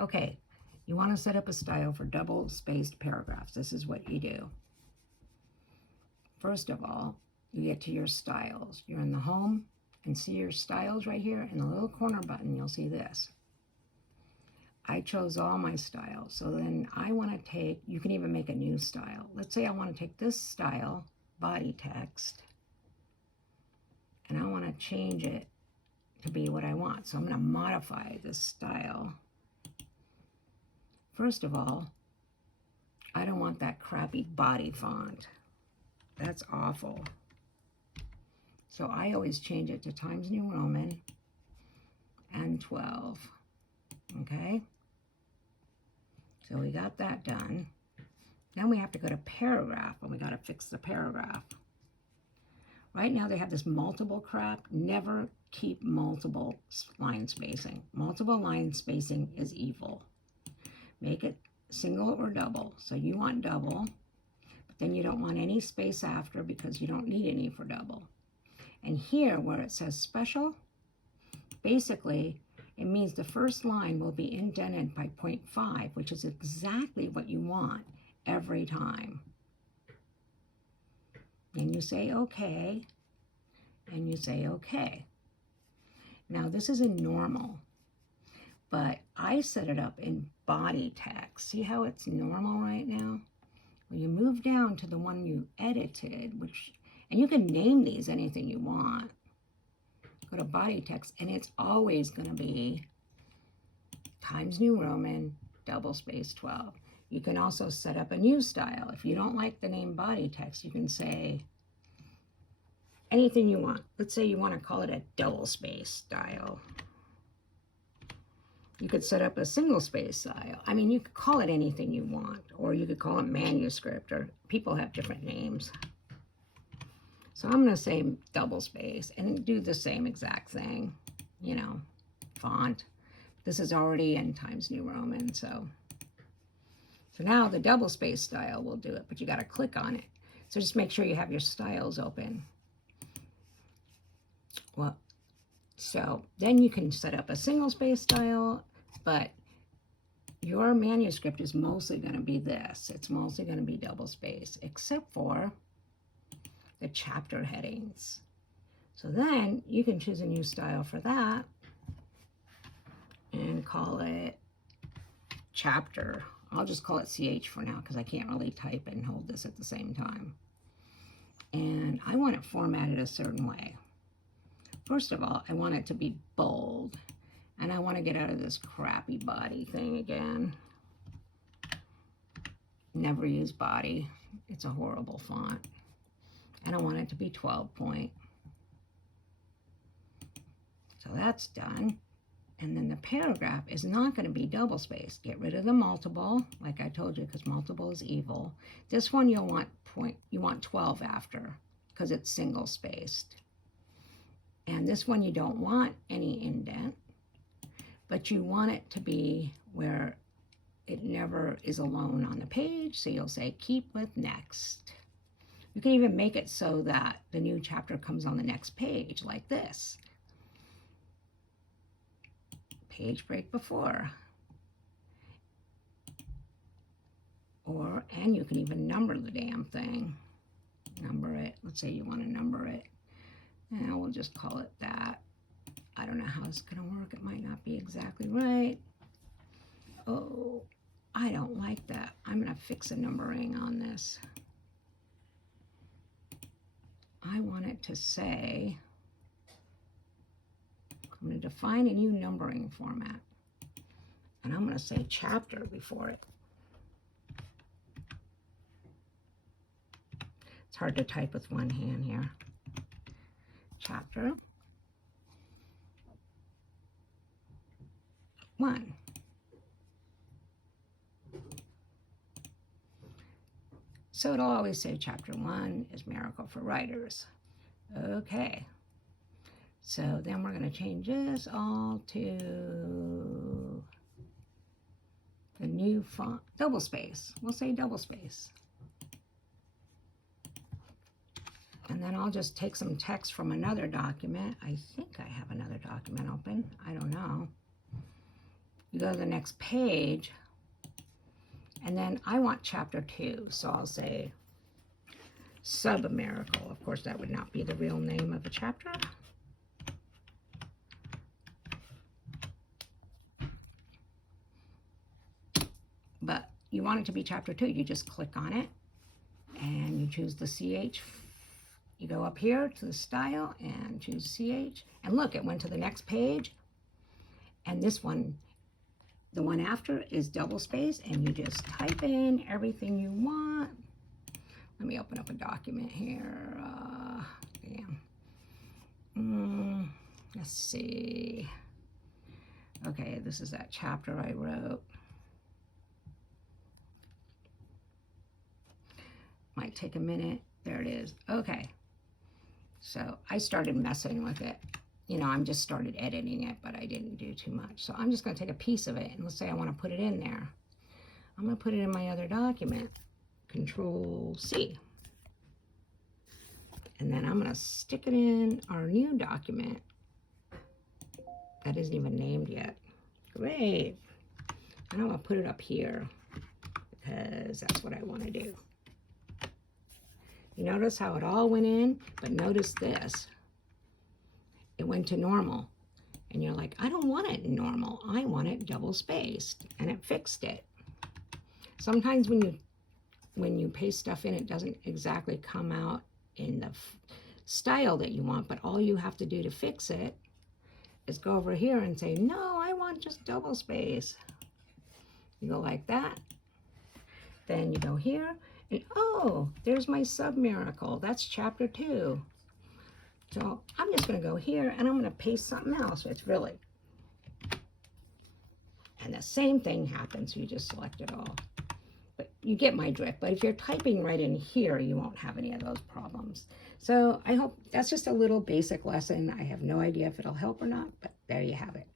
Okay, you want to set up a style for double-spaced paragraphs. This is what you do. First of all, you get to your styles. You're in the home and see your styles right here. In the little corner button, you'll see this. I chose all my styles. So then I want to take, you can even make a new style. Let's say I want to take this style, body text, and I want to change it to be what I want. So I'm going to modify this style. First of all, I don't want that crappy body font. That's awful. So I always change it to Times New Roman and 12. Okay? So we got that done. Then we have to go to paragraph, and we got to fix the paragraph. Right now they have this multiple crap. Never keep multiple line spacing. Multiple line spacing is evil. Make it single or double. So you want double, but then you don't want any space after because you don't need any for double. And here where it says special, basically it means the first line will be indented by 0.5, which is exactly what you want every time. And you say okay, and you say okay. Now this is in normal, but I set it up in body text. See how it's normal right now? When you move down to the one you edited, and you can name these anything you want. Go to body text, and it's always going to be Times New Roman, double space 12. You can also set up a new style. If you don't like the name body text, you can say anything you want. Let's say you want to call it a double space style. You could set up a single space style. I mean, you could call it anything you want, or you could call it manuscript, or people have different names. So I'm going to say double space and do the same exact thing, you know, font. This is already in Times New Roman, so now the double space style will do it, but you got to click on it. So just make sure you have your styles open. Well, so then you can set up a single space style, but your manuscript is mostly going to be this. It's mostly going to be double space, except for the chapter headings. So then you can choose a new style for that and call it chapter. I'll just call it CH for now because I can't really type and hold this at the same time. And I want it formatted a certain way. First of all, I want it to be bold, and I want to get out of this crappy body thing again. Never use body. It's a horrible font. And I want it to be 12 point. So that's done. And then the paragraph is not going to be double spaced. Get rid of the multiple, like I told you, because multiple is evil. This one you want 12 after, because it's single spaced. And this one you don't want any indent, but you want it to be where it never is alone on the page. So you'll say keep with next. You can even make it so that the new chapter comes on the next page, like this. Page break before. And you can even number the damn thing. Number it. Let's say you want to number it. And we'll just call it that. I don't know how it's going to work. It might not be exactly right. Oh, I don't like that. I'm going to fix a numbering on this. I want it to say, I'm going to define a new numbering format. And I'm going to say chapter before it. It's hard to type with one hand here. Chapter 1. So it'll always say chapter 1 is Miracle for Writers. Okay. So then we're going to change this all to the new font, double space. We'll say double space. And then I'll just take some text from another document. I think I have another document open. I don't know. you go to the next page, and then I want chapter 2, so I'll say Sub-Miracle. Of course, that would not be the real name of the chapter. But you want it to be chapter 2. You just click on it, and you choose the CH. You go up here to the style and choose CH. And look, it went to the next page. And this one, the one after, is double space. And you just type in everything you want. Let me open up a document here. Let's see. Okay, this is that chapter I wrote. Might take a minute. There it is. Okay. So I started messing with it. You know, I'm just started editing it, but I didn't do too much. So I'm just going to take a piece of it, and let's say I want to put it in there. I'm going to put it in my other document. Control C. And then I'm going to stick it in our new document. That isn't even named yet. Great. And I'm going to put it up here because that's what I want to do. You notice how it all went in, but notice this. It went to normal. And you're like, I don't want it normal. I want it double spaced. And it fixed it. Sometimes when you paste stuff in, it doesn't exactly come out in the style that you want, but all you have to do to fix it is go over here and say, no, I want just double space. You go like that. Then you go here. And oh, there's my Sub-Miracle. That's chapter 2. So I'm just going to go here and I'm going to paste something else. It's really. And the same thing happens. You just select it all. But you get my drift. But if you're typing right in here, you won't have any of those problems. So I hope that's just a little basic lesson. I have no idea if it'll help or not, but there you have it.